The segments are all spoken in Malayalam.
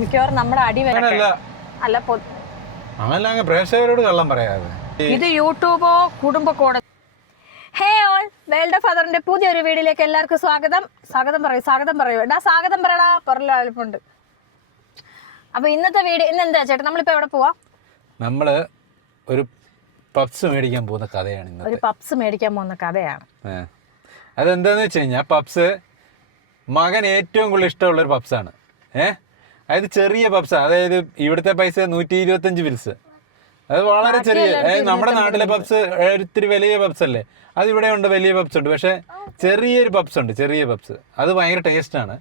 മിക്കവാറും നമ്മുടെ അടി വരെ അല്ല അങ്ങനല്ല പ്രേക്ഷകരോട് കള്ളം പറയാതെ. ഇത് യൂട്യൂബോ കുടുംബ കോടതി. ഹേ ഓൾ, വേൾഡ് ഫാദറിന്റെ പുതിയൊരു വീഡിയോയിലേക്ക് എല്ലാവർക്കും സ്വാഗതം. സ്വാഗതം പറയൂ എടാ, സ്വാഗതം പറയടാ, പറയലുണ്ട്. അപ്പൊ ഇന്നത്തെ വീഡിയോ ഇന്ന് എന്താ ചേട്ടാ, നമ്മളിപ്പോ എവിടെ പോവാ? നമ്മള് ഒരു പപ്സ് മേടിക്കാൻ പോകുന്ന കഥയാണ് ഇന്ന്. ഒരു പപ്സ് മേടിക്കാൻ പോകുന്ന കഥയാണ്. അതെന്താന്ന് വെച്ച് കഴിഞ്ഞാൽ പപ്സ് മകൻ ഏറ്റവും കൂടുതൽ ഇഷ്ടമുള്ള ഒരു പപ്സാണ്. അതായത് ചെറിയ പപ്സ്, അതായത് ഇവിടുത്തെ പൈസ 125 വിൽസ്. അത് വളരെ ചെറിയ, നമ്മുടെ നാട്ടിലെ പപ്സ് ഒത്തിരി വലിയ പപ്സ് അല്ലേ, അത് ഇവിടെ ഉണ്ട്, വലിയ പപ്സ് ഉണ്ട്. പക്ഷെ ചെറിയൊരു പപ്സ് ഉണ്ട്, ചെറിയ പപ്സ്, അത് ഭയങ്കര ടേസ്റ്റാണ്.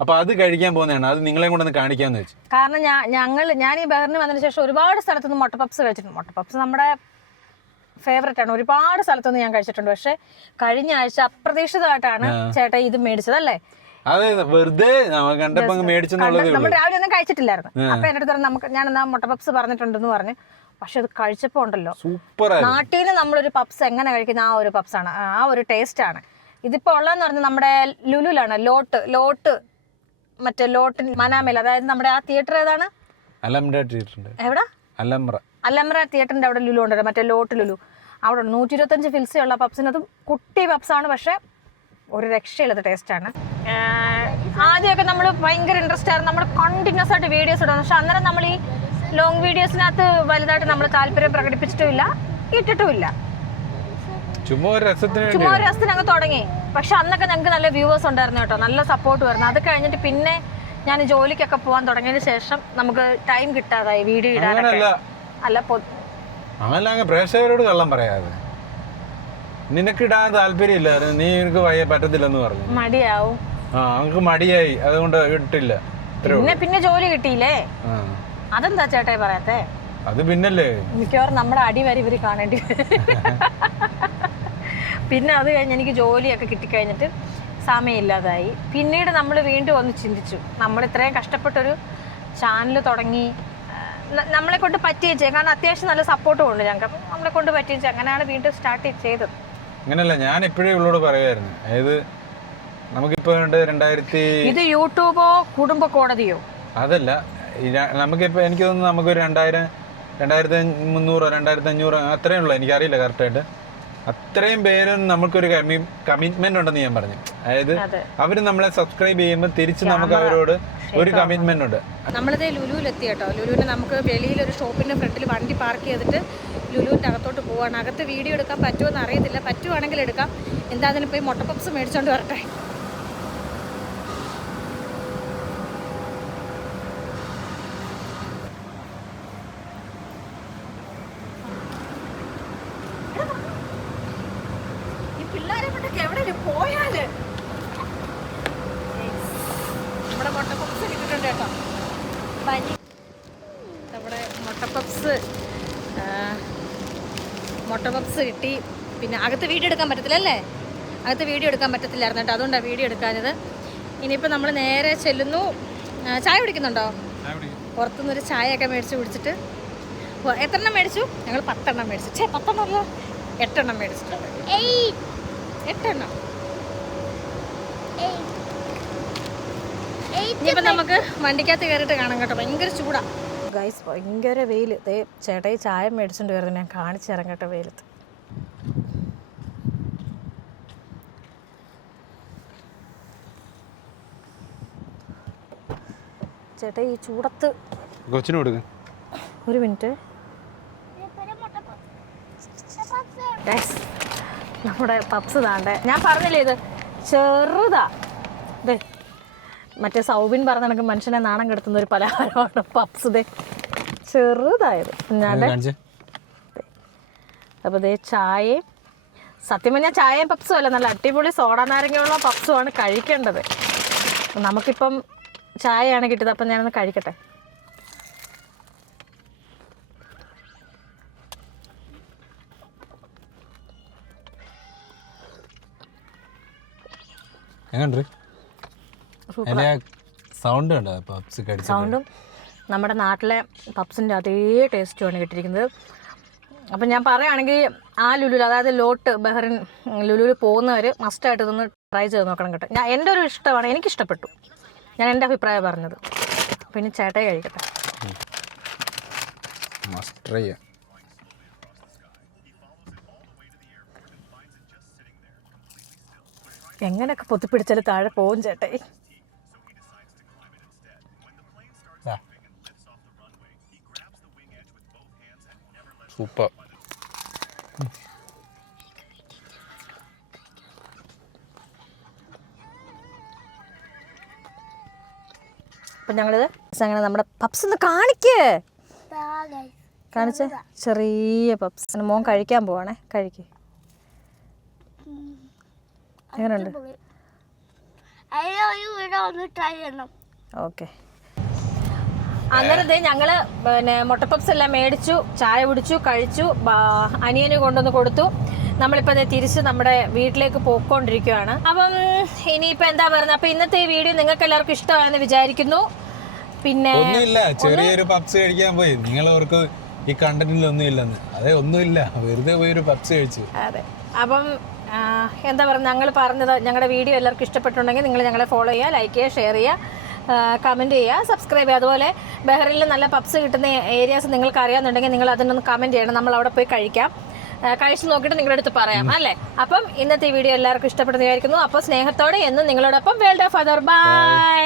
അപ്പൊ അത് കഴിക്കാൻ പോകുന്നതാണ്. അത് നിങ്ങളെ കൊണ്ടൊന്ന് കാണിക്കാന്ന് വെച്ചു. കാരണം ഞാൻ ഈ ബഹറിന് വന്നതിന് ശേഷം ഒരുപാട് സ്ഥലത്തുനിന്ന് മുട്ട പപ്സ് കഴിച്ചിട്ടുണ്ട്. മുട്ട പപ്സ് നമ്മുടെ ഫേവറേറ്റ് ആണ്, ഒരുപാട് സ്ഥലത്തുനിന്ന് ഞാൻ കഴിച്ചിട്ടുണ്ട്. പക്ഷെ കഴിഞ്ഞ ആഴ്ച അപ്രതീക്ഷിതമായിട്ടാണ് ചേട്ടാ ഇത് മേടിച്ചത് അല്ലേ? അതെ, വെറുതെ കണ്ടപ്പോ മേടിച്ചെന്നുള്ളത്. നമ്മൾ രാവിലെ ഒന്നും കഴിച്ചിട്ടില്ലായിരുന്നു. അപ്പൊ എന്റെ അടുത്ത് ഞാൻ എന്നാ മുട്ട പപ്സ് പറഞ്ഞിട്ടുണ്ടെന്ന് പറഞ്ഞ്. പക്ഷെ അത് കഴിച്ചപ്പോ ഉണ്ടല്ലോ സൂപ്പർ. നാട്ടിൽ നിന്ന് നമ്മളൊരു പപ്സ് എങ്ങനെ കഴിക്കുന്ന ആ ഒരു പപ്സാണ്, ആ ഒരു ടേസ്റ്റ് ആണ്. ഇതിപ്പോ ഉള്ളതെന്ന് പറഞ്ഞാൽ നമ്മുടെ ലുലുലാണ്, ലോട്ട് മറ്റേ ലോട്ട് മനാമേൽ, അതായത് നമ്മുടെ ആ തിയേറ്റർ ഏതാണ്? എവിടെ? അലംറ തിയേറ്ററിന്റെ അവിടെ ലുലു ഉണ്ട്, മറ്റേ ലോട്ട് ലുലു. അവിടെ 125 ഫിൽസിയുള്ള പപ്സിനതും കുട്ടി പപ്സാണ്. പക്ഷെ ഒരു രക്ഷയില്ലാത്ത ടേസ്റ്റാണ്. ആദ്യമൊക്കെ നമ്മൾ ഭയങ്കര ഇൻട്രസ്റ്റ് ആയിരുന്നു, നമ്മൾ കണ്ടിന്യൂസ് ആയിട്ട് വീഡിയോസ് ഇടുന്നു. പക്ഷെ അന്നേരം നമ്മൾ ഈ ലോങ് വീഡിയോസിനകത്ത് വലുതായിട്ട് നമ്മൾ താല്പര്യം പ്രകടിപ്പിച്ചിട്ടുമില്ല, ഇട്ടിട്ടുമില്ല. ചുമ്മാ ഒരു രസത്തിന് അങ്ങ് തുടങ്ങി. പക്ഷെ അന്നൊക്കെ ഞങ്ങൾക്ക് നല്ല വ്യൂവേഴ്സ് ഉണ്ടായിരുന്നു കേട്ടോ, നല്ല സപ്പോർട്ട് വരുന്നു. അത് കഴിഞ്ഞിട്ട് പിന്നെ ഞാൻ ജോലിക്കൊക്കെ പോകാൻ തുടങ്ങിയതിന് ശേഷം നമുക്ക് ടൈം കിട്ടാതായി വീഡിയോ ഇടാനൊക്കെ. അങ്ങനല്ല പ്രേക്ഷകരോട് കള്ളം പറയാതെ. നിനക്ക് ഇടാൻ താല്പര്യമില്ല, നീ എനിക്ക് പറ്റത്തില്ലെന്ന് പറഞ്ഞു, മടിയാവും. നമുക്ക് മടിയായി, അതുകൊണ്ട് ഇട്ടില്ല. പിന്നെ ജോലി കിട്ടിയില്ലേ, അതെന്താ ചേട്ടായി പറയാത്തെ? അത് പിന്നല്ലേ മിക്കവാറും നമ്മുടെ അടി വരെ ഇവര് കാണേണ്ടി പിന്നെ അത് കഴിഞ്ഞ് എനിക്ക് ജോലിയൊക്കെ കിട്ടിക്കഴിഞ്ഞിട്ട് സമയമില്ലാതായി. പിന്നീട് നമ്മൾ വീണ്ടും ഒന്ന് ചിന്തിച്ചു, നമ്മൾ ഇത്രയും കഷ്ടപ്പെട്ടൊരു ചാനൽ തുടങ്ങി, നമ്മളെ കൊണ്ട് പറ്റിയേ, കാരണം അത്യാവശ്യം നല്ല സപ്പോർട്ടും ഉണ്ട് ഞങ്ങൾക്ക്, നമ്മളെ കൊണ്ട് പറ്റിയേ, അങ്ങനെയാണ് വീണ്ടും സ്റ്റാർട്ട് ചെയ്തത്. അങ്ങനല്ല, ഞാൻ എപ്പോഴും ഉള്ളോട് പറയുമായിരുന്നു, അതായത് നമുക്കിപ്പോ 2000 ഇത് യൂട്യൂബോ കുടുംബ കോടതിയോ അതല്ല, നമുക്കിപ്പോ എനിക്ക് തോന്നുന്നു നമുക്കൊരു 2000, 2300, 2500 അത്രയും ഉള്ളു, എനിക്കറിയില്ല കറക്റ്റായിട്ട്. അത്രയും പേരും നമുക്കൊരു കമ്മിറ്റ്മെന്റ് ഉണ്ടെന്ന് ഞാൻ പറഞ്ഞു. അതായത് അവര് നമ്മളെ സബ്സ്ക്രൈബ് ചെയ്യുമ്പോൾ തിരിച്ച് നമുക്ക് അവരോട് ഒരു കമ്മിറ്റ്മെന്റ് ഉണ്ട്. നമ്മളിത് ലുലുവിലെത്തി കേട്ടോ. ലുലുവിന് നമുക്ക് വെളിയിലൊരു ഷോപ്പിന്റെ ഫ്രണ്ടിൽ വണ്ടി പാർക്ക് ചെയ്തിട്ട് ലുലുവിൻ്റെ അകത്തോട്ട് പോവാണ്. അകത്ത് വീഡിയോ എടുക്കാൻ പറ്റുമോ എന്ന് അറിയത്തില്ല, പറ്റുവാണെങ്കിൽ എടുക്കാം. എന്തായാലും പോയി മുട്ട പപ്സ് മേടിച്ചോണ്ട് വരട്ടെ. നമ്മുടെ മുട്ട കിട്ടിട്ടുണ്ട് കേട്ടോ. നമ്മുടെ മുട്ട പപ്സ് കിട്ടി. പിന്നെ അകത്ത് വീഡിയോ എടുക്കാൻ പറ്റത്തില്ല അല്ലേ, അകത്ത് വീഡിയോ എടുക്കാൻ പറ്റത്തില്ലായിരുന്നു കേട്ടോ, അതുകൊണ്ടാണ് വീഡിയോ എടുക്കാഞ്ഞത്. ഇനിയിപ്പോൾ നമ്മൾ നേരെ ചെല്ലുന്നു. ചായ കുടിക്കുന്നുണ്ടോ? പുറത്തുനിന്നൊരു ചായയൊക്കെ മേടിച്ച് കുടിച്ചിട്ട്. എത്ര എണ്ണം മേടിച്ചു? ഞങ്ങൾ 10 എണ്ണം മേടിച്ചു. 10 എണ്ണം അല്ല, 8 എണ്ണം മേടിച്ചിട്ടുണ്ട്. 8 എണ്ണം. ഇനിയിപ്പോൾ നമുക്ക് വണ്ടിക്കകത്ത് കയറിയിട്ട് കാണാം കേട്ടോ. ഭയങ്കര ചൂടാ ഗൈസ്, ഭയങ്കര വെയിൽ. ചേട്ടായി ചായ മേടിച്ചിട്ട് വരുന്നത് ഞാൻ കാണിച്ചു തരാം കേട്ടോ. വെയിലത്ത് ചേട്ടാ, ഈ ചൂടത്ത് കൊച്ചിന് കൊടുക്കും. ഒരു മിനിറ്റ്. നമ്മുടെ പപ്സ് താണ്ടേ, ഞാൻ പറഞ്ഞില്ലേ ഇത് ചെറുതാ. ഇതേ മറ്റേ സൗബിൻ പറഞ്ഞ കണക്ക് മനുഷ്യനെ നാണം കെടുത്തുന്ന ഒരു പലഹാരമാണ് പപ്സ്. ഇതേ ചെറുതായത് അപ്പോൾ ഇതേ ചായയും, സത്യം പറഞ്ഞാൽ ചായയും പപ്സും അല്ല, നല്ല അടിപൊളി സോഡ നാരങ്ങയുള്ള പപ്സുമാണ് കഴിക്കേണ്ടത്. നമുക്കിപ്പം ചായയാണ് കിട്ടിയത്, അപ്പം ഞാനൊന്ന് കഴിക്കട്ടെ. സൗണ്ടും നമ്മുടെ നാട്ടിലെ പപ്സിൻ്റെ അതേ ടേസ്റ്റുമാണ് കിട്ടിയിരിക്കുന്നത്. അപ്പം ഞാൻ പറയുകയാണെങ്കിൽ ആ ലുലുവിൽ, അതായത് ലോട്ട് ബഹ്റിൻ ലുലുവിൽ പോകുന്നവർ മസ്റ്റായിട്ട് ഇതൊന്ന് ട്രൈ ചെയ്ത് നോക്കണം കേട്ടോ. എൻ്റെ ഒരു ഇഷ്ടമാണ്, എനിക്കിഷ്ടപ്പെട്ടു. ഞാൻ എൻ്റെ അഭിപ്രായം പറഞ്ഞത്. പിന്നെ ചേട്ടായി കഴിക്കട്ടെ. Must try. എങ്ങനെയൊക്കെ പൊത്തിപ്പിടിച്ചാലും താഴെ പോവും ചേട്ടായി. സൂപ്പർ. അപ്പം ഞങ്ങളിത് അങ്ങനെ നമ്മുടെ പപ്സ് ഒന്ന് കാണിച്ച് ചെറിയ പപ്സ് മോൻ കഴിക്കാൻ പോവാണേ. കഴിക്ക്. എങ്ങനെയുണ്ട്? ഓക്കെ. അന്നേരത്തെ ഞങ്ങള് പിന്നെ മുട്ട പപ്സ് എല്ലാം മേടിച്ചു, ചായ കുടിച്ചു, കഴിച്ചു, അനിയന് കൊണ്ടുവന്ന് കൊടുത്തു. നമ്മളിപ്പോൾ അതേ തിരിച്ച് നമ്മുടെ വീട്ടിലേക്ക് പോയിക്കൊണ്ടിരിക്കുകയാണ്. അപ്പം ഇനിയിപ്പോൾ എന്താ പറയുന്നത്, അപ്പം ഇന്നത്തെ ഈ വീഡിയോ നിങ്ങൾക്ക് എല്ലാവർക്കും ഇഷ്ടമായെന്ന് വിചാരിക്കുന്നു. പിന്നെ ഒന്നുമില്ല, ചെറിയൊരു പപ്സ് കഴിക്കാൻ പോയി. നിങ്ങളവർക്ക് ഈ കണ്ടന്റിൽ ഒന്നും ഇല്ലെന്ന്. അതെ, ഒന്നുമില്ല, വെറുതെ പോയി ഒരു പപ്സ് കഴിച്ചു. അതെ. അപ്പം എന്താ പറയുക, ഞങ്ങൾ പറഞ്ഞത് ഞങ്ങളുടെ വീഡിയോ എല്ലാവർക്കും ഇഷ്ടപ്പെട്ടുണ്ടെങ്കിൽ നിങ്ങൾ ഞങ്ങളെ ഫോളോ ചെയ്യുക, ലൈക്ക് ചെയ്യുക, ഷെയർ ചെയ്യുക, കമൻറ്റ് ചെയ്യുക, സബ്സ്ക്രൈബ് ചെയ്യുക. അതുപോലെ ബഹ്റൈനിൽ നല്ല പപ്സ് കിട്ടുന്ന ഏരിയാസ് നിങ്ങൾക്ക് അറിയാമെന്നുണ്ടെങ്കിൽ നിങ്ങൾ അതിനൊന്ന് കമൻറ്റ് ചെയ്യണം. നമ്മൾ അവിടെ പോയി കഴിക്കാം. കഴിച്ച് നോക്കിയിട്ട് നിങ്ങളുടെ അടുത്ത് പറയാം അല്ലേ. അപ്പം ഇന്നത്തെ ഈ വീഡിയോ എല്ലാവർക്കും ഇഷ്ടപ്പെടുന്നതായിരിക്കുന്നു. അപ്പോൾ സ്നേഹത്തോടെ എന്നും നിങ്ങളോടൊപ്പം വേൾഡ് ഓഫ് ഫാദർ. ബൈ.